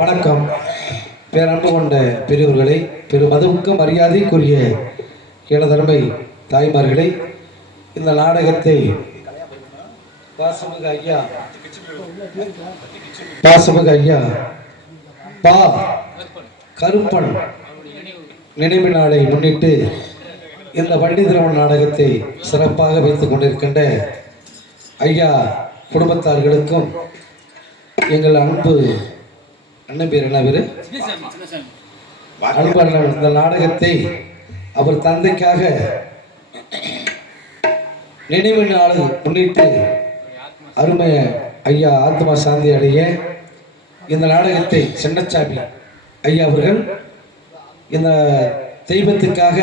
வணக்கம். பேரன்பு கொண்ட பெரியவர்களை, பெருமதிப்புக்கு மரியாதைக்குரிய எனதருமை தாய்மார்களை, இந்த நாடகத்தை பாசமிகு ஐயா பா கருப்பன் நினைவு நாளை முன்னிட்டு இந்த வண்டி திருமண நாடகத்தை சிறப்பாக வைத்துக் கொண்டிருக்கின்ற ஐயா குடும்பத்தார்களுக்கும் எங்கள் அன்பு அண்ணன் பேர் என்ன பேரு அன்பு அண்ணன் இந்த நாடகத்தை அவர் தந்தைக்காக நினைவு நாளை முன்னிட்டு அருமை ஐயா ஆத்மா சாந்தி அடைய இந்த நாடகத்தை சின்னச்சாமி ஐயா அவர்கள் இந்த தெய்வத்துக்காக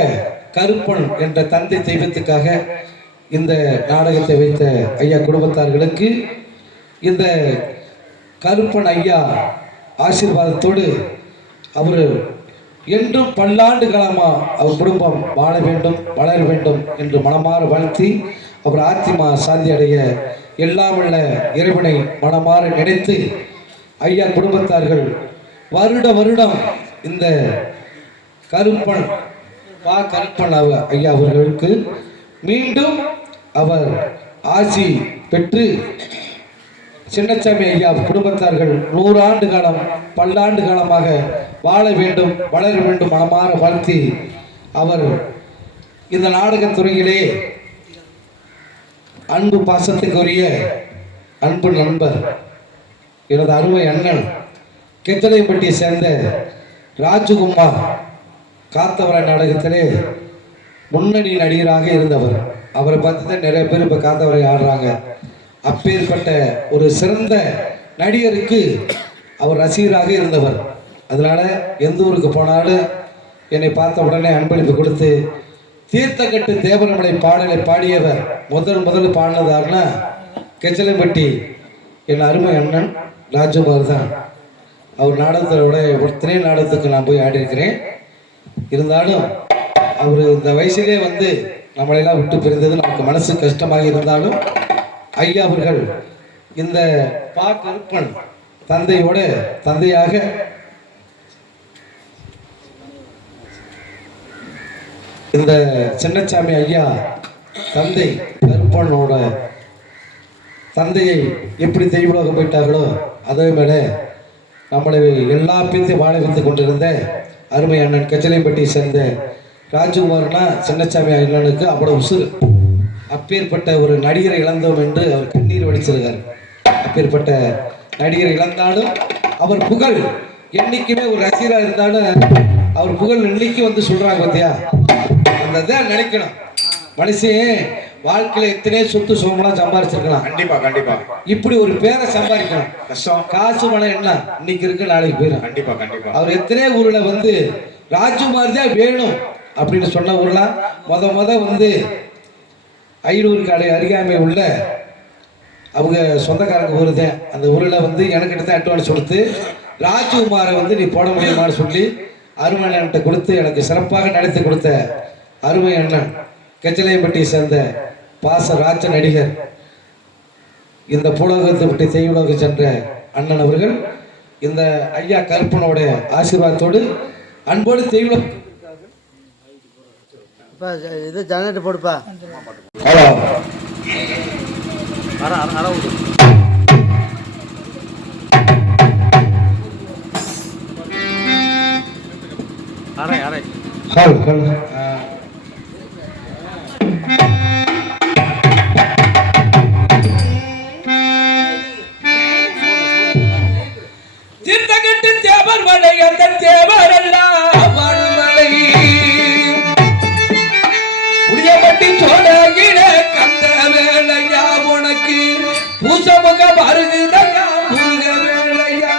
கருப்பன் என்ற தந்தை தெய்வத்துக்காக இந்த நாடகத்தை வைத்த ஐயா குடும்பத்தார்களுக்கு இந்த கருப்பன் ஐயா ஆசீர்வாதத்தோடு அவர் என்றும் பல்லாண்டு காலமா அவர் குடும்பம் வாழ வேண்டும், வளர வேண்டும் என்று மனமாற வாழ்த்தி அவர் ஆத்மா சாந்தி அடைய எல்லாம் உள்ள இறைவனை மனமாற நினைத்து ஐயா குடும்பத்தார்கள் வருடம் இந்த கருப்பன் ஐயா அவர்களுக்கு மீண்டும் அவர் ஆசி பெற்று சின்னச்சாமி ஐயா குடும்பத்தார்கள் 100 ஆண்டு காலம் பல்லாண்டு காலமாக வாழ வேண்டும், வளர வேண்டும் மனமாற வாழ்த்தி அவர் இந்த நாடகத் துறையிலே அன்பு பாசத்துக்குரிய அன்பு நண்பர் எனது அருமை அண்ணன் கெத்தலைப்பட்டியை சேர்ந்த ராஜகுமார் காத்தவர நாடகத்திலே முன்னணி நடிகராக இருந்தவர். அவரை பார்த்து தான் நிறைய பேர் இப்போ காத்தவரை ஆடுறாங்க. அப்பேற்பட்ட ஒரு சிறந்த நடிகருக்கு அவர் ரசிகராக இருந்தவர். அதனால எந்த ஊருக்கு போனாலும் என்னை பார்த்த உடனே அன்பளிப்பு கொடுத்து தீர்த்தக்கட்டு தேவரமலை பாடலை பாடியவர். முதல் பாடினதாருன்னா கெச்சலைப்பட்டி என் அருமை அண்ணன் ராஜகுமார் தான். அவர் நாடகத்தோட ஒருத்தனே நாடகத்துக்கு நான் போய் ஆடியிருக்கிறேன். இருந்தாலும் அவர் இந்த வயசிலே வந்து நம்மளையெல்லாம் விட்டு பிரிந்தது நமக்கு மனசு கஷ்டமாக இருந்தாலும் ஐயா அவர்கள் இந்த பா கருப்பன் தந்தையோட தந்தையாக இந்த சின்னசாமி ஐயா தந்தை கருப்பனோட தந்தையை எப்படி தெய்வலோகம் போயிட்டார்களோ அதே மேல நம்மளை எல்லா பேர்த்தையும் வாழ வைத்து கொண்டிருந்த அருமை அண்ணன் கச்சலைப்பட்டியை சேர்ந்த ராஜகுமார்னா சின்னசாமி அண்ணனுக்கு அவ்வளவு உசுறு. அப்பேற்பட்ட ஒரு நடிகரை இழந்தோம் என்று அவர் கண்ணீர் வடிச்சிருக்கார். அப்பேற்பட்ட நடிகரை இழந்தாலும் அவர் புகழ் என்னைக்குமே ஒரு ரசிகராக இருந்தாலும் அவர் புகழ் இன்னைக்கு வந்து சொல்றாங்க பார்த்தியா, அந்த இதை நினைக்கணும். மனுஷன் வாழ்க்கையில எத்தனையோ சொத்து சோமெல்லாம் சம்பாரிச்சிருக்கலாம். கண்டிப்பா கண்டிப்பா. இப்படி ஒரு பேரை சம்பாதிக்கணும் கஷ்டம். காசு பணம் என்ன இன்னைக்கு இருக்கு நாளைக்கு போயிடும். கண்டிப்பா கண்டிப்பா. அவர் எத்தனையோ ஊர்ல வந்து ராஜ்குமார் தான் வேணும் அப்படின்னு சொன்ன ஊர்லாம் முத வந்து ஐநூறுக்கு அருகாமை உள்ள அவங்க சொந்தக்காரங்க ஊர் தான். அந்த ஊரில் வந்து எனக்கிட்ட தான் அட்வான்ஸ் கொடுத்து ராஜ்குமாரை வந்து நீ போட முடியுமான்னு சொல்லி அருமை அண்ணன்கிட்ட கொடுத்து எனக்கு சிறப்பாக நடத்தி கொடுத்த அருமை அண்ணன் கச்சலையம்பட்டியை சேர்ந்த பாச ராஜ நடிகர், இந்த பூலோகத்தை விட்டு தெய்வலோகம் சென்ற அண்ணன் அவர்கள் இந்த ஐயா கருப்பனோட ஆசீர்வாதத்தோடு அன்போடு தெய்வலோகம் இது ஜனரேட்டர் போடுப்பா. ஹலோ ஹலோ ஹலோ தீர்த்தகட்டு தேவர் மலை அந்த தேவரெல்லாம் மலை புளியப்பட்டி சோழகிட கந்த வேலையா உனக்கு பூசமுக வருகிறயா முருக வேலையா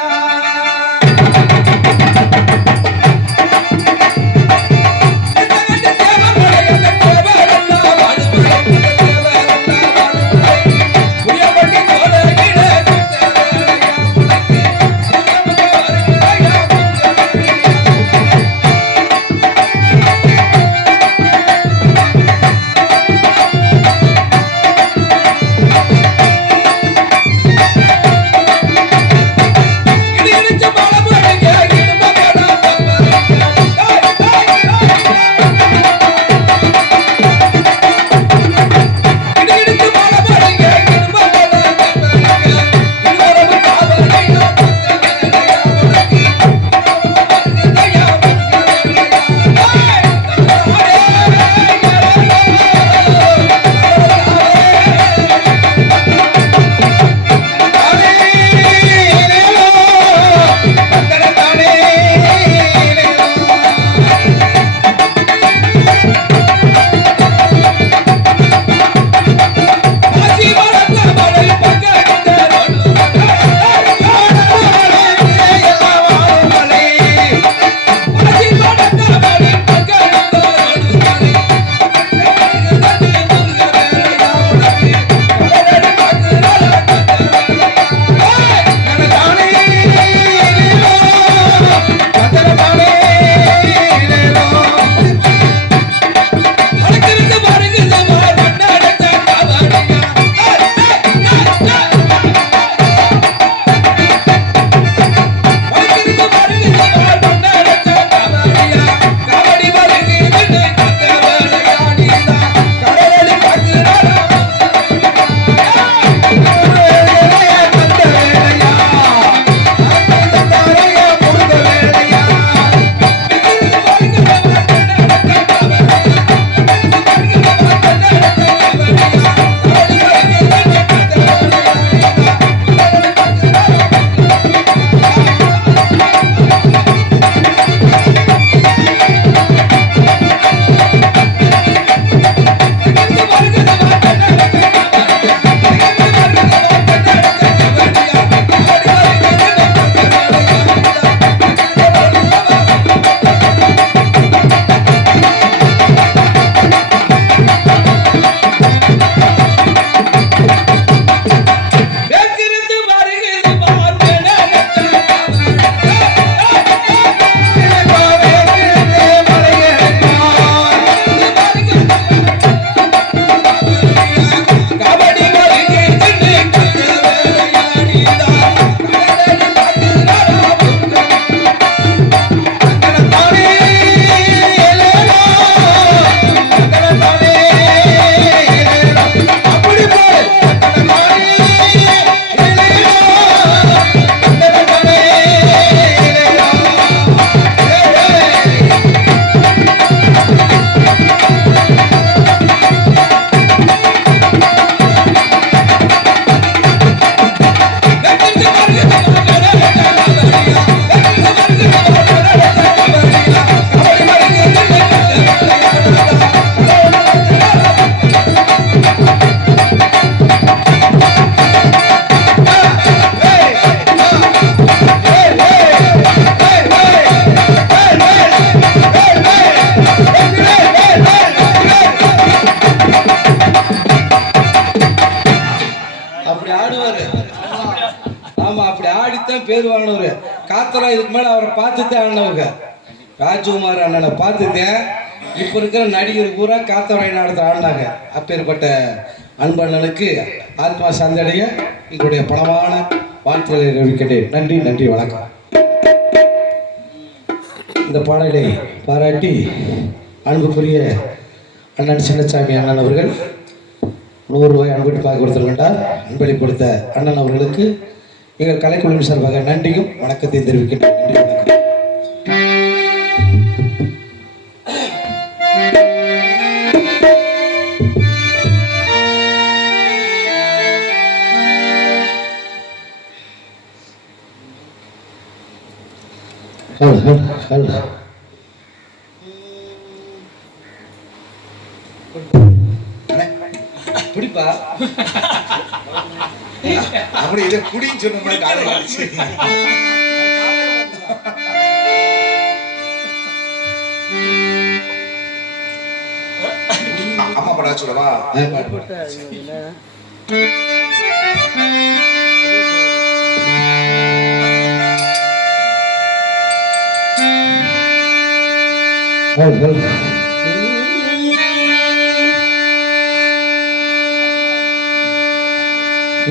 ஆடுவாரு. ஆமா, அப்படி ஆடித்தான் பேர் வாங்கினவரு. காத்தரா இதுக்கு மேல அவரை பார்த்துதான் ஆடினவங்க. ராஜ்குமார் அண்ணனை பார்த்துட்டேன். இப்ப இருக்கிற நடிகர் பூரா காத்தவரை நாடத்தில் ஆடினாங்க. அப்பேற்பட்ட அன்பண்ணனுக்கு ஆத்மா சந்தடைய எங்களுடைய பலமான வாழ்த்துக்களை தெரிவிக்கின்றேன். நன்றி, நன்றி, வணக்கம். இந்த பாடலை பாராட்டி அன்புக்குரிய அண்ணன் சின்னசாமி அண்ணன் அவர்கள் 100 ரூபாய் அன்பளிப்பாக கொடுத்திருக்கின்றார். அன்பளிப்படுத்த அண்ணன் அவர்களுக்கு எங்கள் கலைக்குழுவின் சார்பாக நன்றியும் வணக்கத்தை தெரிவிக்கின்றேன். நன்றி, வணக்கம். பிடிப்பா அப்படி இதை குடின்னு சொன்ன மாதிரி காலையில் ஆச்சு. அம்மா படா சொல்லவா?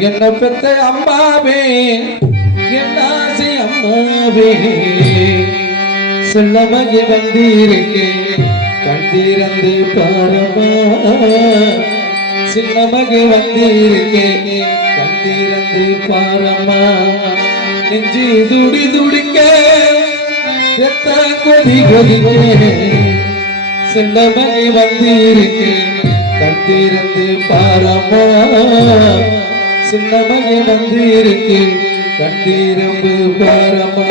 என்ன பெத்த அம்மாவே, என் ஆசை அம்மாவே, செல்லமகி வந்திருக்கே கண்டிரந்து பாரமா, சின்னமகி வந்திருக்கே கண்டிரந்து பாரமா, நெஞ்சு துடி துடிக்க ரத்த கொதி கொதிக்கே, செல்லமகி வந்திருக்கே கண்டிரந்து பாரமா, சின்னமகி வந்திருக்கு கண்டிரம்பு பாரமா.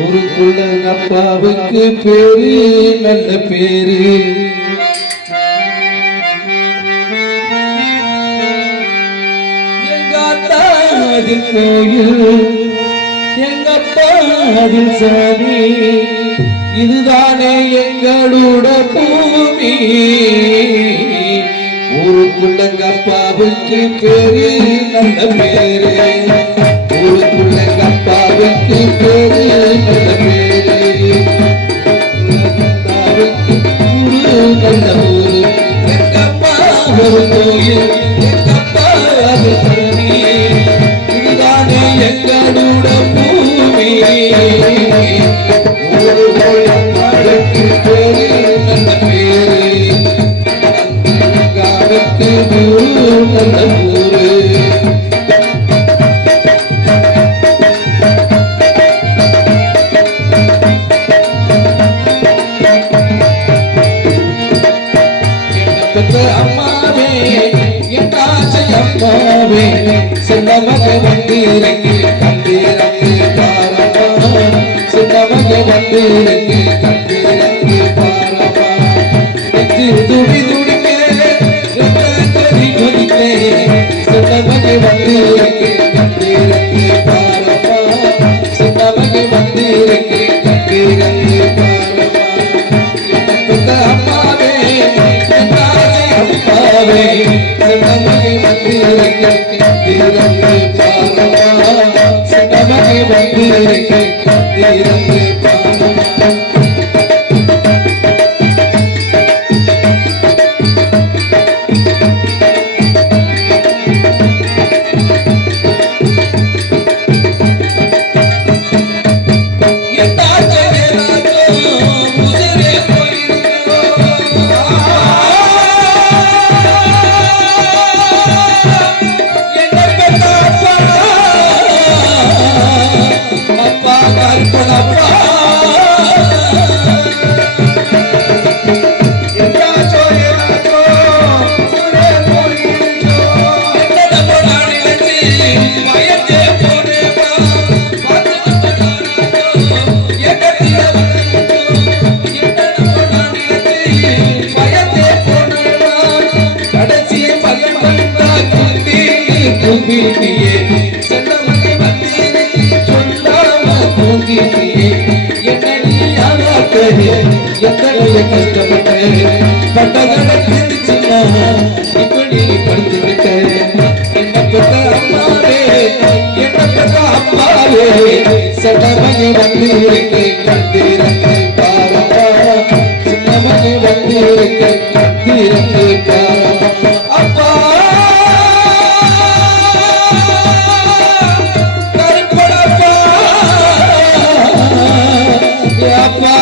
ஊருக்குள்ள அப்பாவுக்கு பேரு நல்ல பேரு, எங்க அத்தாதில் கோயில், எங்க அப்பாதில் சாமி, இதுதானே எங்களோட பூமி. ஊருக்குள்ள அப்பாவுக்கு பேரு நல்ல பேரு, ஊருக்குள்ள அப்பாவுக்கு பேரு நல்ல பேரு, அப்பாவுக்கு ஊரு நல்ல ஊரு, எங்க அப்பா ஒரு கோயில், எங்க அப்பா அது சாமி, இதுதானே எங்களோட பூமி. ஊருக்கு பேரு நல்ல பேரு, நல்ல ஊரு. அம்மாவே, என் ஆசை அம்மாவே, சின்னமக வந்திருக்கு கண்டிரங்கு பாரமா, சின்னமக வந்திருக்கு கண்டிரங்கு பாரமா, நெஞ்சு துடி துடிக்க சின்னமகி வந்திருக்கு கண்டிரங்கு பாரமா, சின்னமகி வந்திருக்கு கண்டிரங்கு பாரமா. அம்மாவே, என் ஆசை அம்மாவே, சின்னமகி வந்திருக்கு கண்டிரங்கு பாரமா, சின்னமகி வந்திருக்கு கண்டிரங்கு பாரமா. கஷ்டப்பட்டு பட்டகளை இப்படி படுத்துக்கிட்ட மகி வந்து இருக்கு கண்டிரண்டு பாரப்பா சின்ன மகி வந்து இருக்கு கண்டிரண்டு பாரப்பா அப்பா கருப்படப்பா அப்பா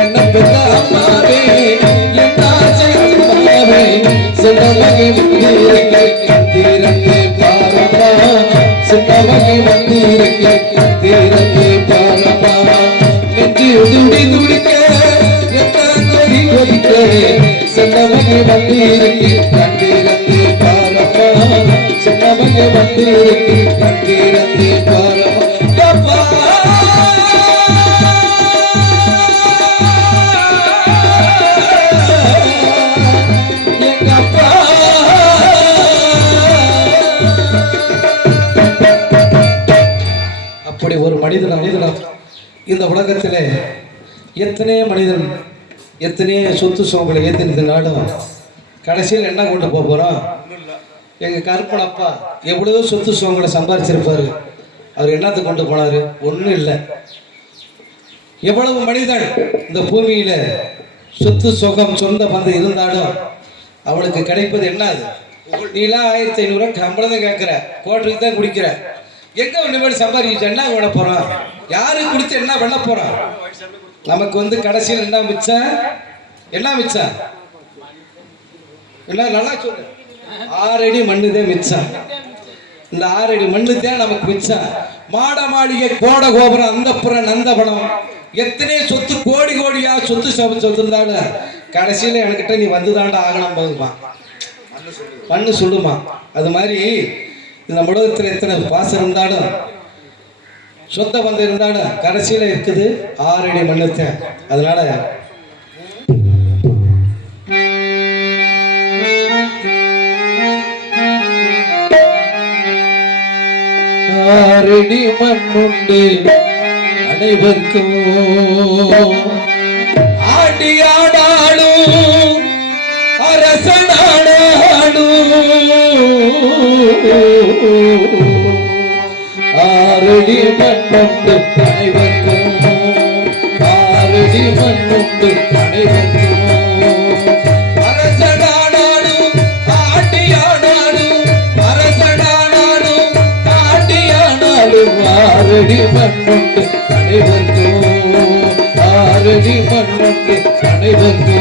என்ன பெத்த அம்மாவே என்ன அம்மாவே சின்னமகி வந்து கத்திரங்கே பாரப்பா சின்னமகி வந்து கத்திரங்கே பாரப்பா நெஞ்சு துடி துடிக்க என்ன கொடி கொடிக்க சின்னமகி வந்து கத்திரங்கே பாரப்பா சின்னமகி வந்து கத்திரங்கே பாரப்பா அப்படி ஒரு மனிதன் இந்த உலகத்தில் எத்தனையோ மனிதன் எத்தனையோ சொத்து சுகங்களை ஏற்றினாலும் கடைசியில் என்ன கொண்டு போக போகிறோம் எங்கள் கருப்பனப்பா எவ்வளவோ சொத்து சுகங்களை சம்பாதிச்சிருப்பாரு அவர் என்னத்தை கொண்டு போனார் ஒன்றும் இல்லை எவ்வளவு மனிதன் இந்த பூமியில் சொத்து சுகம் சொந்த பந்தம் இருந்தாலும் அவனுக்கு கிடைப்பது என்ன அது நீலாம் 1500 கம்பளம் தான் கேட்குற கோட்டருக்கு தான் குடிக்கிற எங்கே ஒன்று சம்பாதிச்சு என்ன விட போகிறான் யாருக்கு குடிச்சு என்ன பண்ண போகிறான் நமக்கு வந்து கடைசியில் என்ன மிச்சம் என்ன நல்லா சொல்லு 6 அடி மண்ணு தான் மிச்சம் இந்த 6 அடி மண்ணு தான் நமக்கு மிச்சம் மாட மாளிகை கோட கோபுரம் அந்தப்புறம் நந்தபனம் எத்தனை சொத்து கோடி கோடியா சொத்து சொத்து இருந்தாலும் கடைசியில் என்கிட்ட நீ வந்து தாண்டா ஆகணும் போதுமா மண்ணு சொல்லுமா அது மாதிரி இந்த உலகத்தில் எத்தனை பாசம் இருந்தாலும் சொந்த பந்தம் இருந்தாலும் கடைசியில் இருக்குது 6 அடி மண்ணுத்தேன் அதனால ஆறடி மண்ணுண்டு அனைவருக்கும் ஆடியாடாடும் அரசனாடாடும் 6 அடி மண்ணுண்டு அனைவருக்கும் 6 அடி மண்ணுண்டு அனைவருக்கும் அரசனாடாடும் ஆட்டியாடாடும் அரசனாடாடும் ஆட்டியாடாடும் 6 அடி மண்ணுண்டு அனைவருக்கும் 6 அடி மண்ணுண்டு அனைவருக்கும்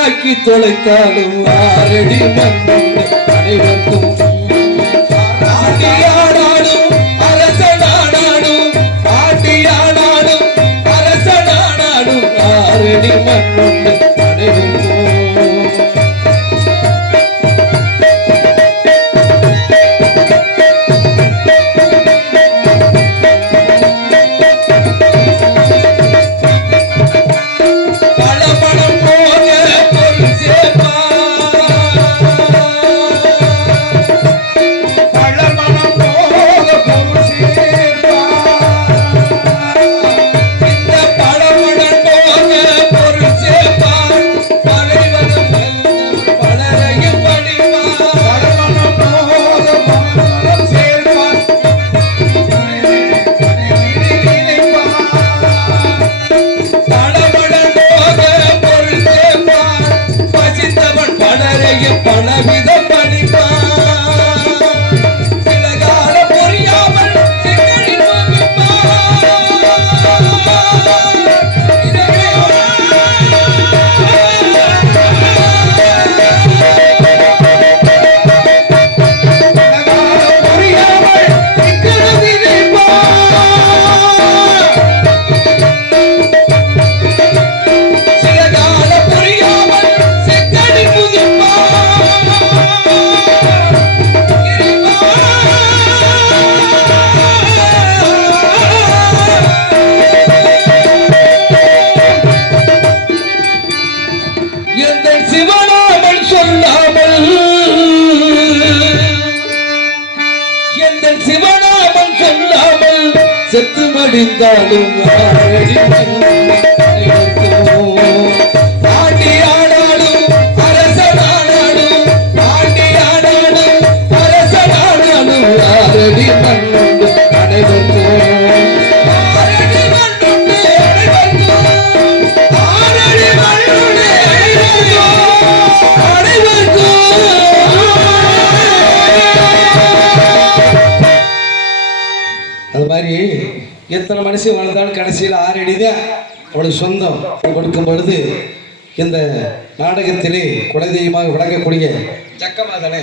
ஆக்கி தொலைத்தாலும் ஆரடி மண்ணுள்ள அனைவருக்கும் ஆட்டியானாலும் அரசனானாலும் ஆட்டியானாலும் அரசனானாலும் ஆரடி மண்ணுள்ள அனைவருக்கும் பலவிதம் படிப்பான் சில கால புரியாமல் சிக்கலில் சிவனாமல் சொல்லாமல் எந்த சிவனாமல் சொல்லாமல் செத்து மடிந்தாலும் ஆண்டியானாலும் அரசனானாலும் ஆண்டியானாலும் அரசனானாலும் ஆரடி மண்ணுண்டு அனைவருக்கும் ஆரடி மண்ணுண்டு அனைவருக்கும் ஆரடி மண்ணுண்டு அது மாதிரி எத்தனை மனுஷன் வாழ்ந்தாலும் கடைசியில் ஆறடிதான் அவளுக்கு சொந்தம் கொடுக்கும் பொழுது இந்த நாடகத்திலே குலதெய்வமாக விளங்கக்கூடிய சக்கம்மா தானே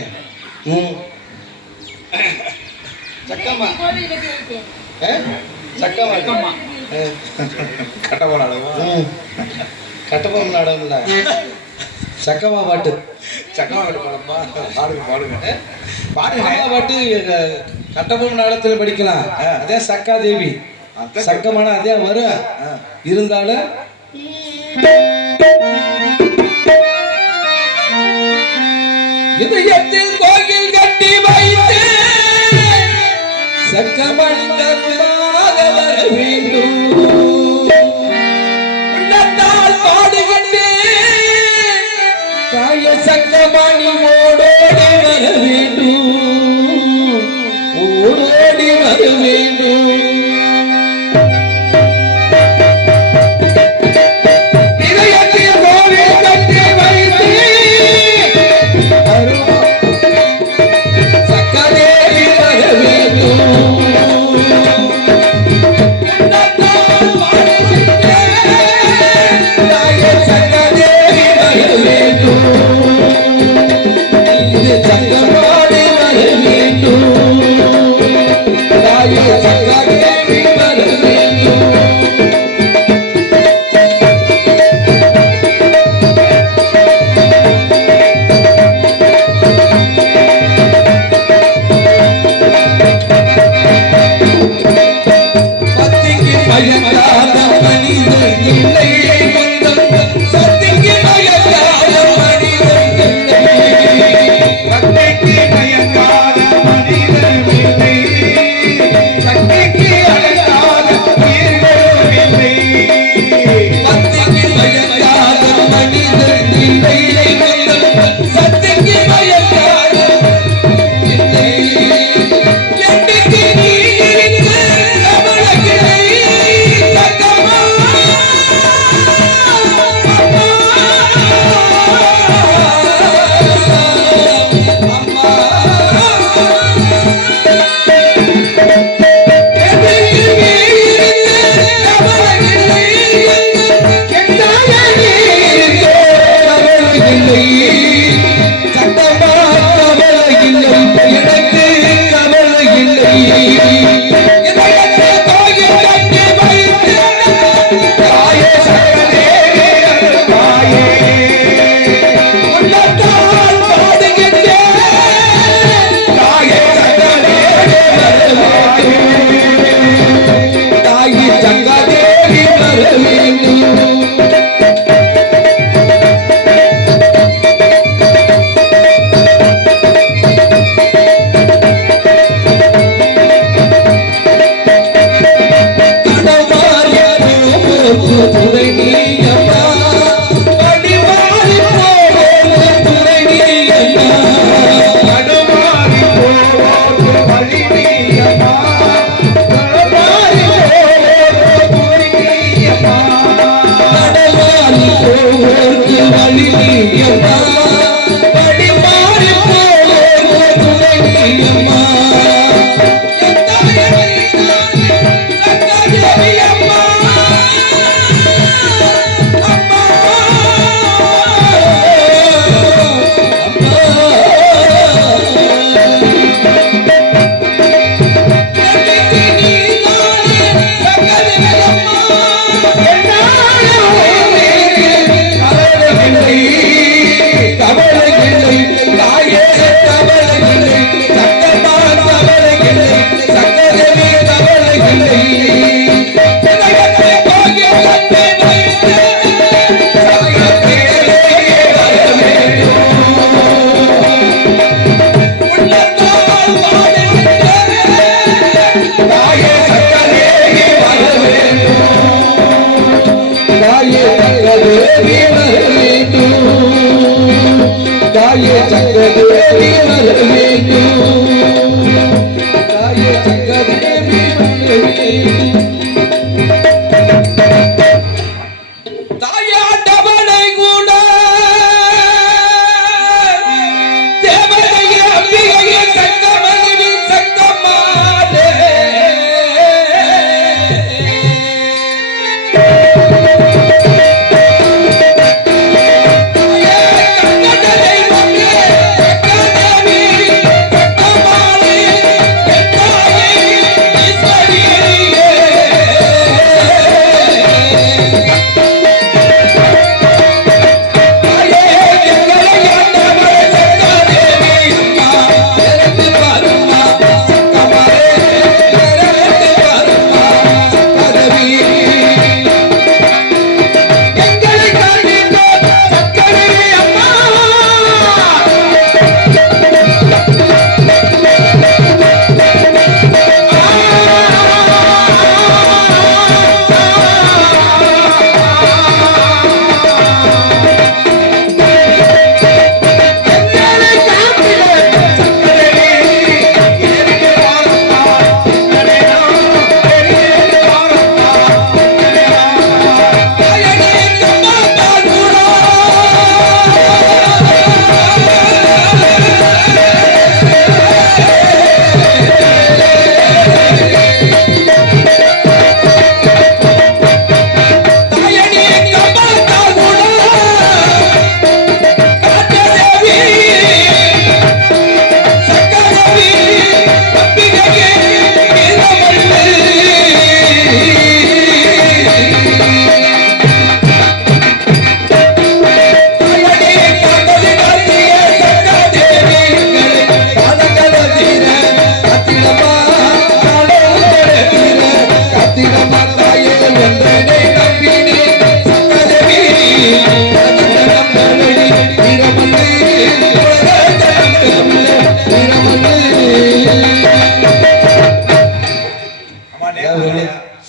சக்கம்மா சக்கம்மா கட்டபொம்மன் நாடகம் கட்டபொம்மன் நாடகம் இல்லை சக்கமா பாட்டு சக்கமா பாடுமா பாடுங்க பாடுங்க பாடுங்க பாட்டு கட்டபொம்மன் நாடகத்தில் படிக்கலாம் அதே சக்கா தேவி சக்கமான அதே வரும் இருந்தாலும் இதயத்தில் கோயில் கட்டி வைத்து சக்கமணி கருமாக வர வேண்டும் உள்ளத்தால் பாடுகின்றேன் காய சக்கமணி ஓடோடி வர வேண்டும் ஓடோடி வர வேண்டும் இதயத்தில் கோவில் கட்டி வைத்து சக்கரேறி வர வேண்டும் சக்கரேறி வர வேண்டும் தாயே சங்கதேவி வர வேண்டும் தாயே சங்கதேவி வர வேண்டும் தாயாண்டவனை கூட தேவதைய அம்பிகையை சங்கமகிழி சங்கமாலே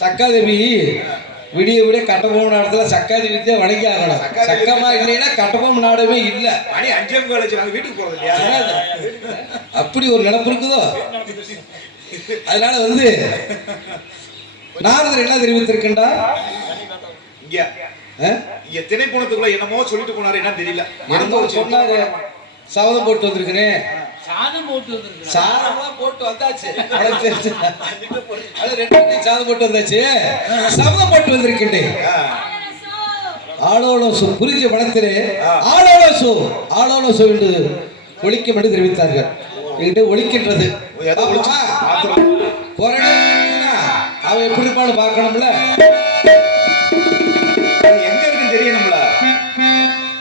சக்காதேவி விடிய விடிய கட்டபொம்மன் இடத்துல சக்காதேவி தான் வணங்கி ஆகணும். சக்கமா இல்லைன்னா கட்டபொம்மன் நாடகமே இல்லை. மணி 5:45 நாங்க வீட்டுக்கு போறது இல்லையா? அப்படி ஒரு நினைப்பு இருக்குதோ. அதனால வந்து நாரதர் என்ன தெரிவித்திருக்கின்றார்? இங்க திணைப்புணத்துக்குள்ள என்னமோ சொல்லிட்டு போனாரு, என்ன தெரியல. சொன்னாரு சபதம் போட்டு வந்திருக்கிறேன். சாதம் போட்டு வந்திருக்கிறேன். சாதம்லாம் போட்டு வந்தாச்சு. அது 2 சாதம் போட்டு வந்தாச்சு. சபதம் போட்டு வந்திருக்கின்றேன். ஆளோலோசு புரிஞ்ச படத்திலே ஆளோலோசு ஆளோலோசு என்று ஒழிக்கும் என்று தெரிவித்தார்கள். என்கிட்ட ஒழிக்கின்றது அவன் எப்படி இருப்பான்னு பார்க்கணும்ல. எங்க இருக்குன்னு தெரியணும்ல.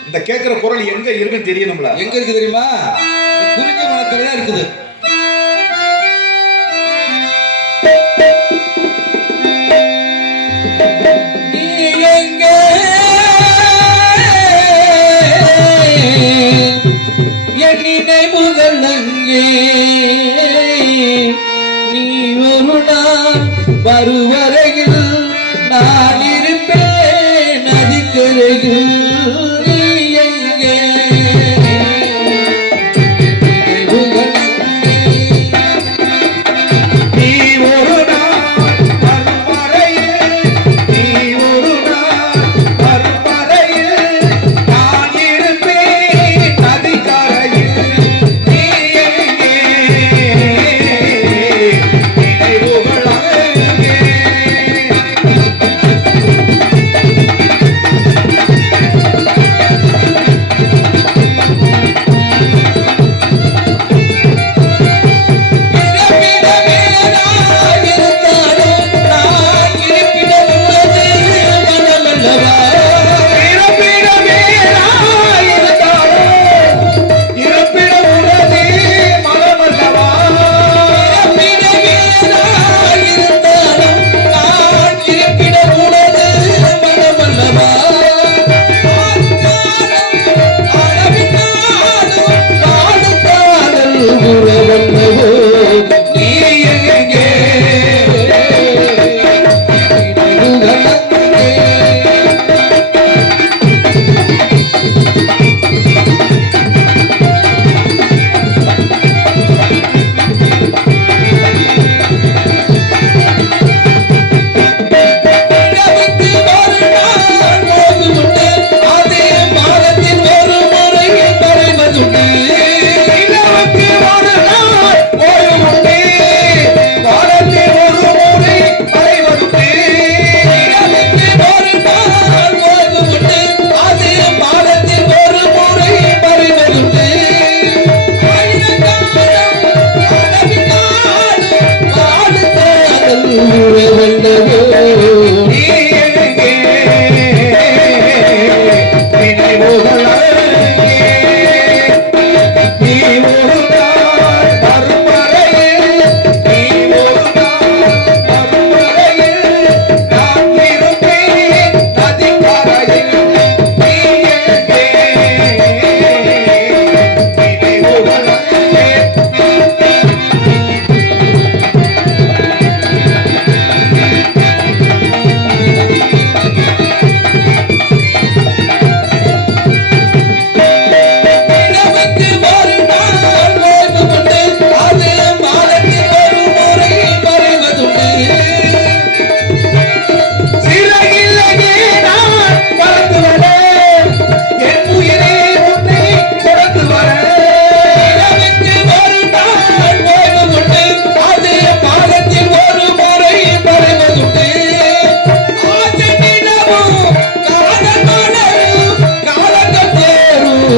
இந்த கேட்கிற குரல் எங்க இருக்குன்னு தெரியணும்ல. எங்க இருக்கு தெரியுமா? குறிஞ்ச மனத்துல தான் இருக்குது. நீ எங்க என் நினைவுகள் அங்கே நீ ஒரு நாள் வருவரையில் நான் இருப்பேன் நதிக்கரையில். நீ எங்கே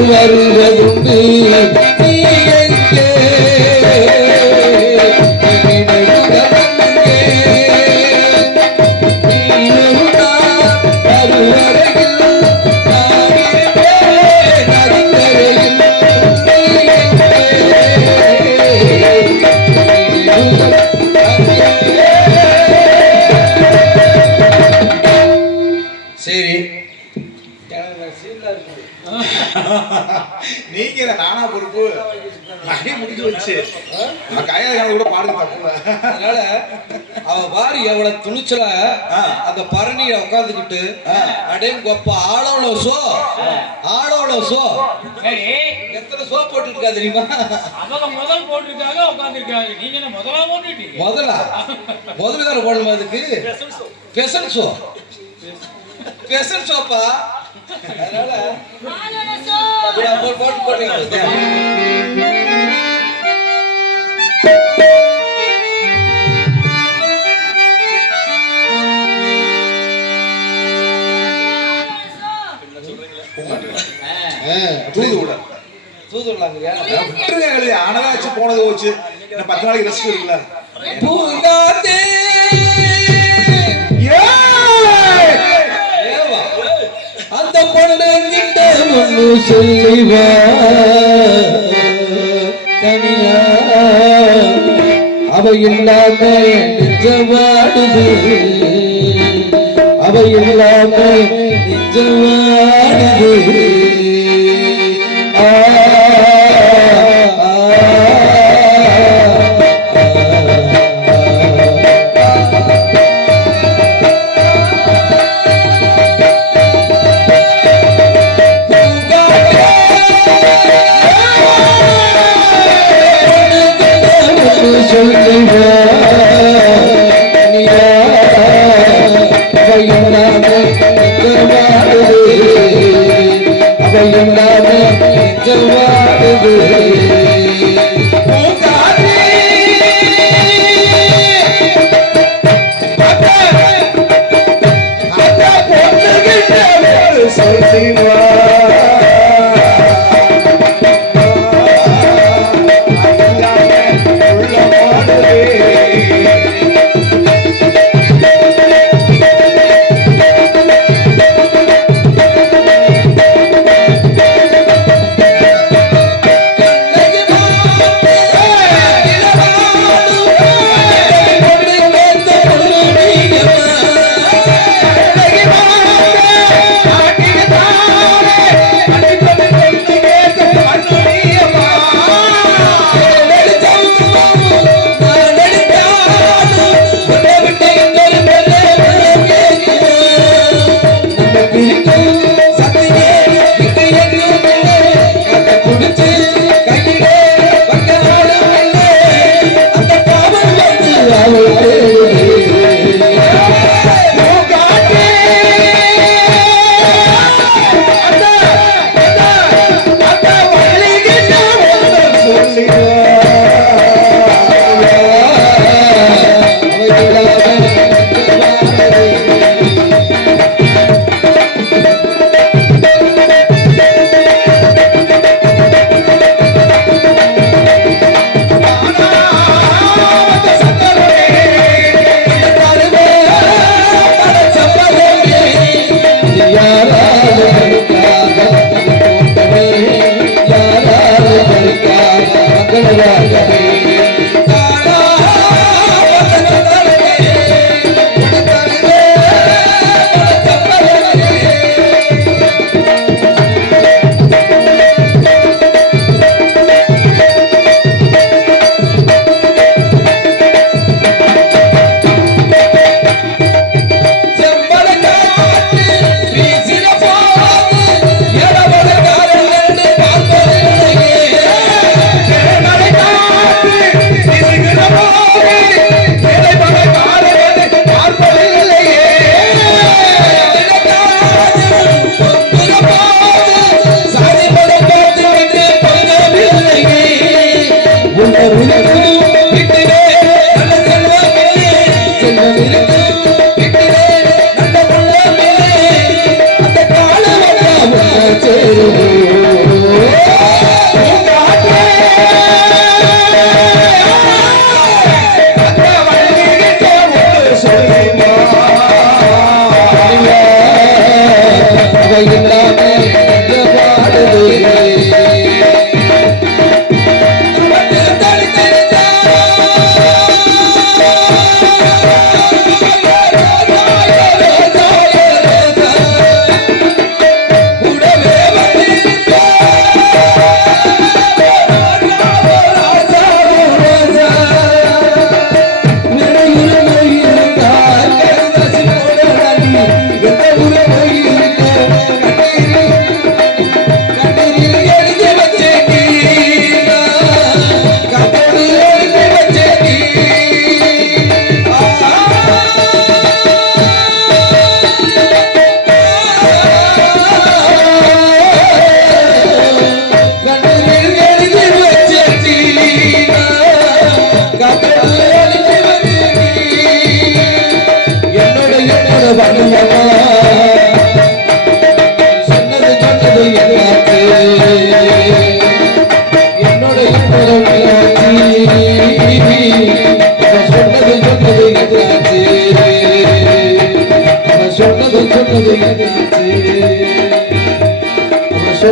வருவதுண்டு நீ எங்கே சரி நீங்க நானா பொறுப்பு நிறைய முடிஞ்சு வச்சு கையால கூட பாடுங்க தப்புல. அதனால அவ பாரு எவ்வளவு துணிச்சல அந்த பரணிய உட்காந்துக்கிட்டு அடேங்கொப்ப ஆளோளோ சோ சரி எத்தனை சோ போட்டு இருக்கா தெரியுமா? அவங்க முதல் போட்டிருக்காங்க உட்காந்துருக்காங்க. நீங்க என்ன முதலா போட்டுட்டீங்க? முதல்ல வேற போடணுமா அதுக்கு? பெசல் சோப்பா. அதனால போட்டு தூதுடலாங்கய்யா. விட்டுருங்க ஆனதாச்சு போனது போச்சு. இன்னும் 10 நாளைக்கு ரெஸ்ட் இருக்குல்ல. பூங்காத்தே அந்த பொண்ணு கிட்ட ஒண்ணு சொல்லிவா தனியா அவ இல்லாம நெஞ்சவாடுது அவ இல்லாம நெஞ்சவாடுது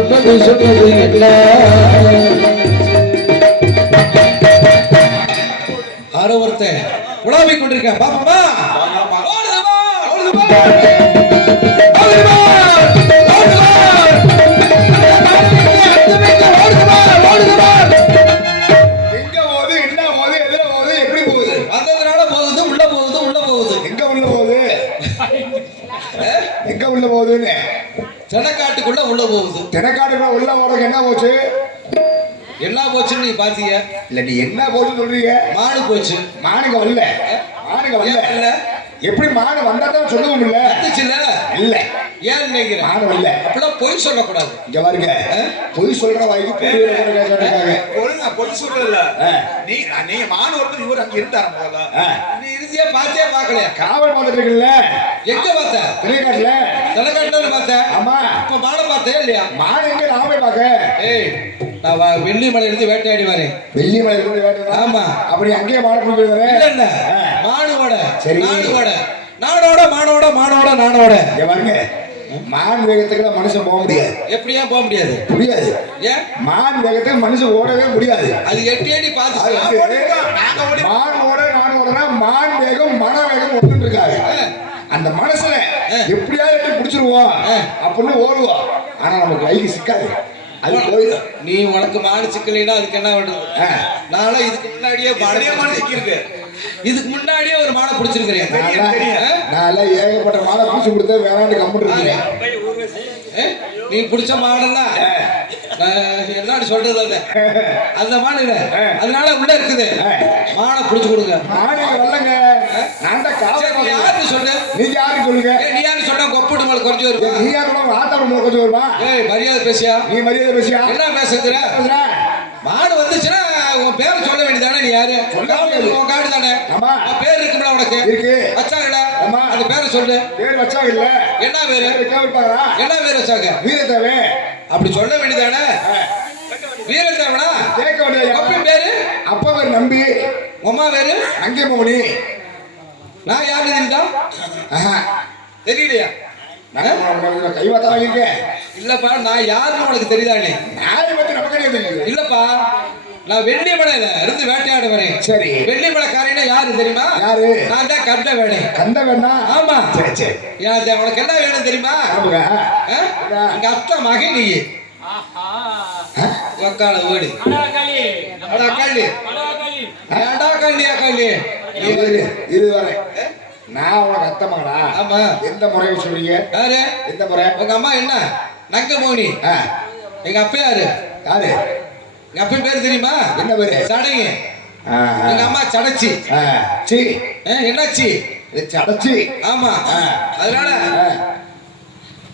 சொன்னது என்ன ஆரோ ஒருத்தன் உலாவி கொண்டிருக்கேன் பாப்பமா எங்க போகுது என்ன போகுது எதுல போகுது எப்படி போகுது வந்ததுனால போகுது உள்ள போகுது உள்ள போகுது எங்க உள்ள போகுது எங்க உள்ள போகுதுன்னு செனக்காட்டுக்குள்ள உள்ள போகுது தினக்காட்டுக்குள்ள உள்ள போறதுக்கு என்ன போச்சு என்ன போச்சுன்னு நீ பாத்தீங்க இல்ல நீ என்ன போச்சுன்னு சொல்றீங்க மாடு போச்சு மானுங்க வரல மானுங்க வரல இல்ல எப்படி மானு வந்தா தான் சொல்லுவோம் இல்ல வந்துச்சுல்ல இல்ல ஏன் நினைக்கிறேன் மானு வரல அப்படிலாம் பொய் சொல்லக்கூடாது இங்க பாருங்க பொய் சொல்ற வாய்க்கு ஒழுங்கா பொய் சொல்றதில்ல. நீங்க மானு ஒருத்தர் இவர் அங்க இருந்தாரு முதல்ல. நீ இறுதியா பார்த்தே பார்க்கலையா காவல் பார்த்துட்டு இருக்குல்ல எங்க பார்த்த திரைக்காட்டுல தலைக்காட்டுல பார்த்த ஆமா இப்ப மாடை பார்த்தே இல்லையா மானு எங்க நாம போய் பார்க்க ஏய் நான் வெள்ளிமலை இருந்து வேட்டையாடி வரேன் வெள்ளி மலை இருந்து வேட்டை ஆமா அப்படி அங்கேயே மாடு பிடிக்கிறது இல்ல இல்ல மாடுவோட சரி. நாடுவோட நாடோட மாடோட மாடோட நாடோட இங்க பாருங்க மான் வேகத்துக்கு மனுஷன் போக முடியாது எப்படியா போக முடியாது முடியாது ஏன் மான் வேகத்துக்கு மனுஷன் ஓடவே முடியாது அது எட்டி எட்டி அது பார்த்து வந்து மான் ஓட நான் ஓடனா மான் வேகம் மன வேகம் ஒன்று இருக்காரு அந்த மனசுல எப்படியாவது எட்டி பிடிச்சிருவோம் அப்படின்னு ஓடுவோம் ஆனா நமக்கு கைக்கு சிக்காது அது போயிடும் நீ உனக்கு மாடு சிக்கலைன்னா அதுக்கு என்ன பண்றது நானும் இதுக்கு முன்னாடியே மாடு சிக்கிருக்கு இதுக்கு முன்னாடியே ஒரு மாடை பிடிச்சிருக்கிறேன் நான் ஏகப்பட்ட மாலை பிடிச்சி கொடுத்தேன் வேணாண்டு கம்மிட்டு இருக்கேன் நீ பிடிச்ச மாடெல்லாம் என்ன சொல்றது அது அந்த மாடு இல்ல அதனால உள்ள இருக்குது மாடை பிடிச்சு கொடுங்க மாடுங்க வரலங்க நான் தான் காவல் யாரு சொல்லு நீங்க யாரு சொல்லுங்க நீ யாரு சொன்னா கொப்பிட்டு மேல குறைஞ்சு வருவா நீ யாரு ஆத்தாடு மேல கொஞ்சம் வருவா ஏய் மரியாதை பேசியா நீ மரியாதை பேசியா என்ன பேசுற மாடு வந்துச்சுன்னா உன் பேரை சொல்ல வேண்டியதானே நீ யாரு உன் காடு தானே ஆமா உன் பேர் இருக்குல்ல உனக்கு இருக்கு வச்சாங்கல்ல ஆமா. அந்த பேரை சொல்லு பேர் வச்சாங்க இல்ல என்ன பேரு இருப்பாங்களா என்ன பேர் வச்சாங்க வீரத்தேவே அப்படி சொல்ல வேண்டியதானே வீரத்தேவனா கேட்க வேண்டியது அப்படி பேரு அப்பா பேர் நம்பி உமா பேரு அங்கே மோனி நான் யாரு தெரியுதா தெரியலையா கைவாத்தா வாங்கியிருக்கேன் இல்லப்பா நான் யாருன்னு உனக்கு தெரியுதானே நாளை பத்தி நமக்கே தெரியுது இல்லப்பா நான் வெள்ளிமலையில இருந்து வேட்டையாட வரேன் சரி வெள்ளிமலைக்காரனா யாரு தெரியுமா யாரு நான் தான் கண்ட வேணே கந்த வேணா ஆமா சரி சரி உனக்கு என்ன வேணும் தெரியுமா ஆமாங்க எங்க அத்தை மகன் நீ உக்கால ஓடி அடா கள்ளி ஏடா கள்ளியா கள்ளி இது வரை நான் உனக்கு அத்தமாடா ஆமா எந்த முறையை சொல்றீங்க யாரு எந்த முறை உங்க அம்மா என்ன நங்க மோனி எங்க அப்பா யாரு யாரு எங்க அப்பா பேரு தெரியுமா என்ன பேரு சடைங்க எங்க அம்மா சடைச்சி சி என்னாச்சு இது சடைச்சி ஆமா அதனால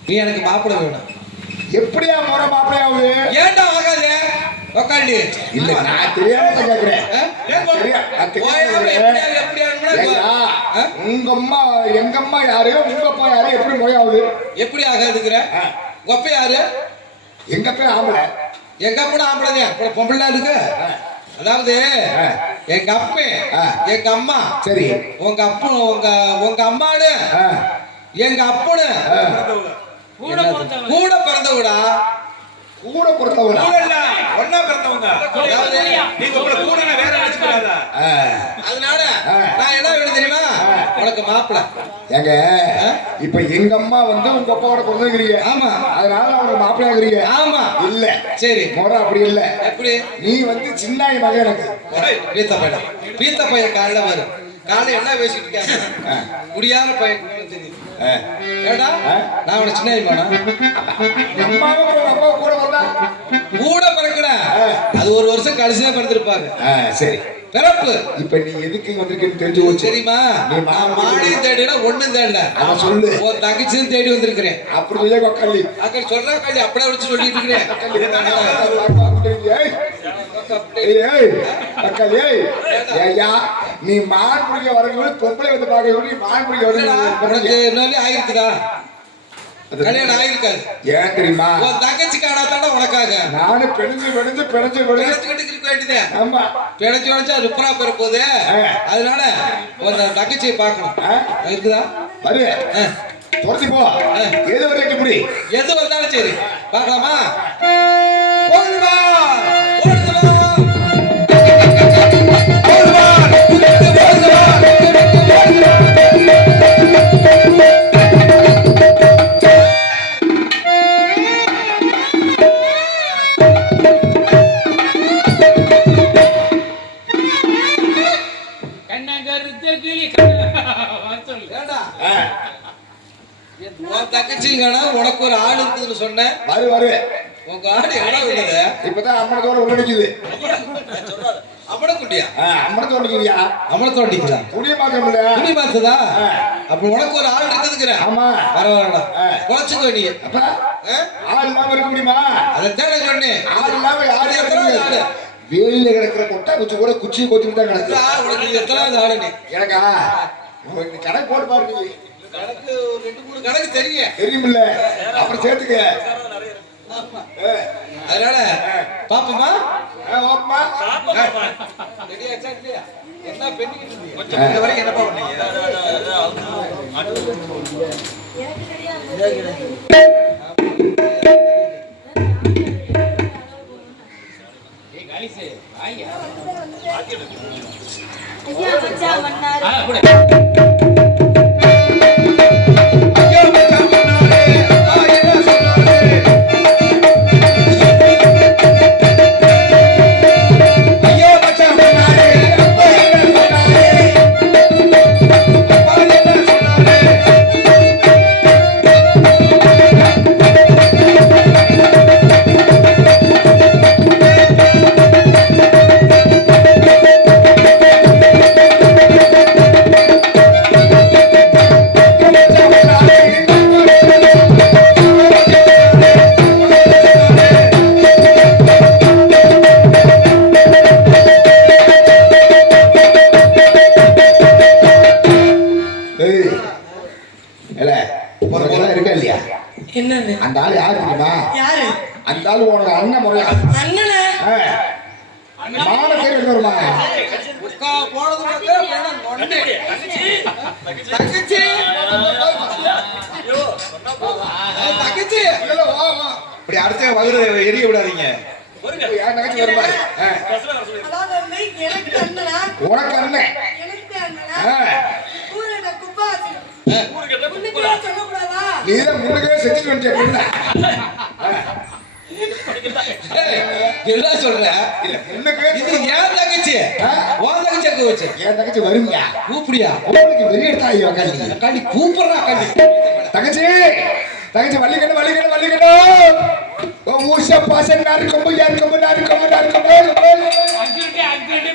நீ எனக்கு மாப்பிள வேணும் எப்படியா முறை மாப்பிளையாவது ஏன்டா ஆகாது உக்காண்டி இல்ல நான் தெரியாம கேக்குறேன் உங்க அம்மா எங்க அம்மா யாரு உங்க அப்பா யாரு எப்படி முறையாவது எப்படி ஆகாதுங்கிற உங்க அப்பா யாரு எங்க அப்பா ஆம்பளை எங்க அப்பா ஆம்பளைதான் பொம்பளை இருக்கு அதாவது எங்க அப்பே எங்க அம்மா சரி உங்க அப்பா உங்க அம்மானு எங்க அப்பனு கூட பிறந்தவடா கூட பிறந்தவங்க கூட இல்ல, ஒண்ணா பிறந்தவங்க. அதாவது நீங்க உங்களை கூடனா வேற நினைச்சுக்கூடாத. அதனால நான் என்ன வேணும் தெரியுமா உனக்கு மாப்பிள ஏங்க இப்ப எங்க அம்மா வந்து உங்க அப்பாவோட பிறந்திருக்கிறீங்க ஆமா அதனால அவங்க மாப்பிள்ளையாகிறீங்க ஆமா இல்ல சரி முறை அப்படி இல்ல எப்படி நீ வந்து சின்ன மகன் எனக்கு பீத்த பையன் பீத்த பையன் காலைல வரும் காலைல என்ன பேசிட்டு இருக்காங்க குடியார பையன் தெரியுது ஏடா நான் உன சின்ன வேணா அம்மாவும் உங்க அப்பா கூட வந்தா கூட பிறக்கல அது ஒரு வருஷம் கடைசியா பிறந்திருப்பாங்க சரி பிறப்பு இப்ப நீ எதுக்கு வந்திருக்கேன்னு தெரிஞ்சு போச்சு தெரியுமா நான் மாடியும் தேடினா ஒண்ணும் தேடல அவன் சொல்லு உன் தங்கச்சியும் தேடி வந்திருக்கிறேன் அப்படி சொல்லியே கல்லி அக்கா சொல்றா கள்ளி அப்படியே வச்சு சொல்லிட்டு இருக்கிறேன் நீ மான் பிடிக்க வரவங்க பொம்பளை வந்து பாக்க நீ மான் பிடிக்க உனக்கு வரீங்க என்ன ஆயிருக்குதா கல்யாணம் ஆயிருக்காது ஏன் தெரியுமா உன் தங்கச்சி காடாத்தானே உனக்காக நானும் பிணைஞ்சு பிழைச்சுக்கிட்டு இருக்க வேண்டியதே ஆமா பிழைச்சு ரிப்பரா பெற போகுது அதனால உன் தங்கச்சியை பார்க்கணும் இருக்குதா வரு துரத்தி போ எது வரைக்கும் முடி எது வந்தாலும் சரி பார்க்கலாமா ஓடுவா ஓடுவா ஓடுவா கண்ணகருத்த கிளி சொல்லு ஏண்டா உன் தங்கச்சிங்கடா உனக்கு ஒரு ஆள் இருக்குதுன்னு சொன்னேன் வரு உங்க ஆடு எவ்வளவு உள்ளது இப்பதான் அம்மனத்தோட உள்ள நிக்குது அம்மனக்குட்டியா அம்மனத்தோட நிக்குதியா அம்மனத்தோண்டிக்குதா துணியை பார்க்க முடியல துணி மாத்துதா அப்ப உனக்கு ஒரு ஆள் இருக்குதுங்கிற ஆமா பரவாயில்லடா குறைச்சுக்கோ நீ அப்ப ஆள் இல்லாம இருக்க முடியுமா அதைத்தான் நான் சொன்னேன் ஆள் இல்லாம யாரும் இருக்க எத்தனாவது முடியாது ஆளு? வேலியில கிடக்கிற கொட்டா குச்சி கூட குச்சியை கொத்திட்டு தான் கிடக்கு உனக்கு எத்தனாவது ஆளு நீ எனக்கா உனக்கு கணக்கு போட்டு பாரு நீ கணக்கு ஒரு 2-3 கணக்கு தெரியும் தெரியுமில்ல அப்புறம் சேர்த்துக்க அதனால பாப்பமா ஓப்பமா ரெடியாச்சா இல்லையா என்ன பெண்ணிக்கிட்டு இருந்தீங்க இந்த வரைக்கும் என்னப்பா பண்ணீங்க ஏய் காலிசே ஐயா ஐயா மச்சான் பண்ணாரு கூட ஐயோ மச்சான் பண்ணாரே என்ன சொன்னாரே ஐயோ மச்சான் பண்ணாரே அப்பா என்ன சொன்னாரே அப்பா என்ன சொன்னாரே ஏய் இல்ல உனக்கு இருக்கா இல்லையா என்னன்னு அந்த ஆளு யாரு தெரியுமா யாரு அந்த ஆளு உனக்கு அண்ணன் முறையா அண்ணனா மான பேர் எடுத்து வருமா போனது பார்த்தா அப்படின்னா நொண்டை. தங்கச்சி தங்கச்சி இல்ல வா வா இப்படி அடுத்த வகுறு எரிய விடாதீங்க யார் நகைச்சு வருமா அதாவது வந்து எனக்கு அண்ணனா உனக்கு அண்ணன் எனக்கு அண்ணனா ஊரட குப்பாசி முன்னுக்கே சொல்லக்கூடாதா நீதான் முன்னுக்கே செஞ்சு வந்துட்ட என்ன சொல்ற இல்ல முன்னுக்கே இது ஏன் தங்கச்சி உன் தங்கச்சி அங்க வச்சு என் தங்கச்சி வருங்க கூப்பிடியா உங்களுக்கு வெறி எடுத்தா ஐயோ கண்ணி கண்டி கூப்பிடுறா கண்டி தங்கச்சி தங்கச்சி வள்ளிக்கணும் ஊச பாசன் நாரு கொம்பு யாரு கொம்பு நாரு கொம்பு நாரு கொம்பு அங்கிட்டு